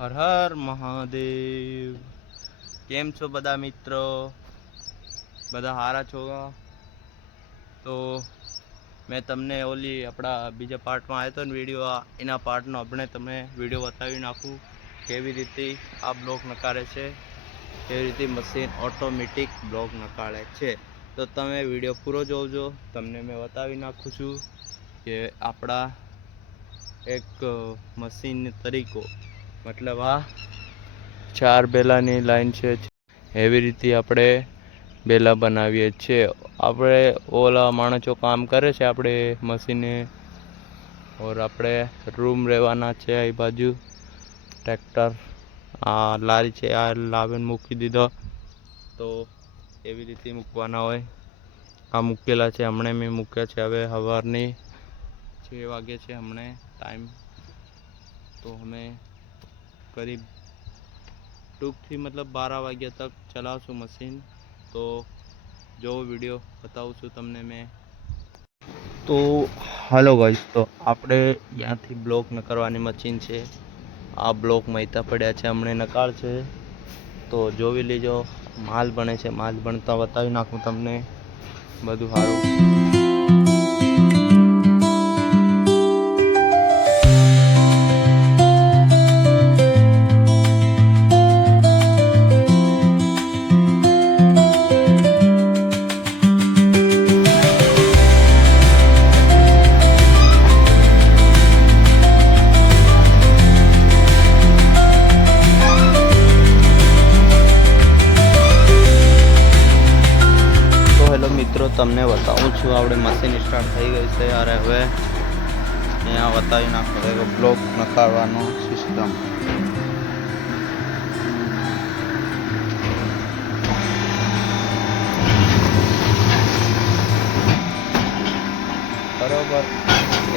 હર હર મહાદેવ. કેમ છો બધા મિત્રો? બધા હારા છો? તો મેં તમને ઓલી આપણા બીજા પાર્ટમાં આવ્યો હતો ને વીડિયો એના પાર્ટનો આપણે તમને વીડિયો બતાવી નાખું. કેવી રીતે આ બ્લોક નકારે છે? કેવી રીતે મશીન ઓટોમેટિક બ્લોક નકાળે છે? તો તમે વીડિયો પૂરો જોજો તમને મેં બતાવી નાખું છું કે આપણા એક મશીન તરીકો મતલબ આ ચાર બેલાની લાઈન છે. એવી રીતે આપણે બેલા બનાવીએ છીએ. આપણે ઓલા માણસો કામ કરે છે આપણે મશીને. ઓર આપણે રૂમ રહેવાના છે એ બાજુ. ટ્રેક્ટર. આ લારી છે, આ લાવીને મૂકી દીધો. તો એવી રીતે મૂકવાના હોય. આ મૂકેલા છે, હમણાં મેં મૂક્યા છે, હવે સવારની છ વાગે છે, હમણાં ટાઈમ તો અમે કરીબ ટૂંકથી મતલબ બારા વાગ્યા તક ચલાવશું મશીન તો જો વીડિયો બતાવું છું તમને મેં તો હલો ગાઈસ તો આપણે ત્યાંથી બ્લોક ન કરવાની મશીન છે આ બ્લોક મહેતા પડ્યા છે હમણાં નકાર છે તો જોવી લેજો માલ બને છે માલ બનતા બતાવી નાખું તમને બધું સારું હેલો મિત્રો તમને બતાવું છું. આપણે મશીન સ્ટાર્ટ થઈ ગઈ છે. અરે હવે અહીંયા બતાવી નાખો. કે બ્લોક નકારવાનો સિસ્ટમ બરોબર.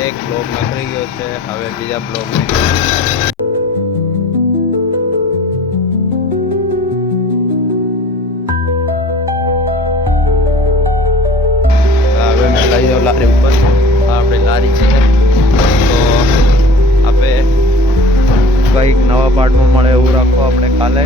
એક બ્લોક નકળી ગયો છે. હવે બીજા બ્લોક પાર્ટમાં મળે એવું રાખો આપણે કાલે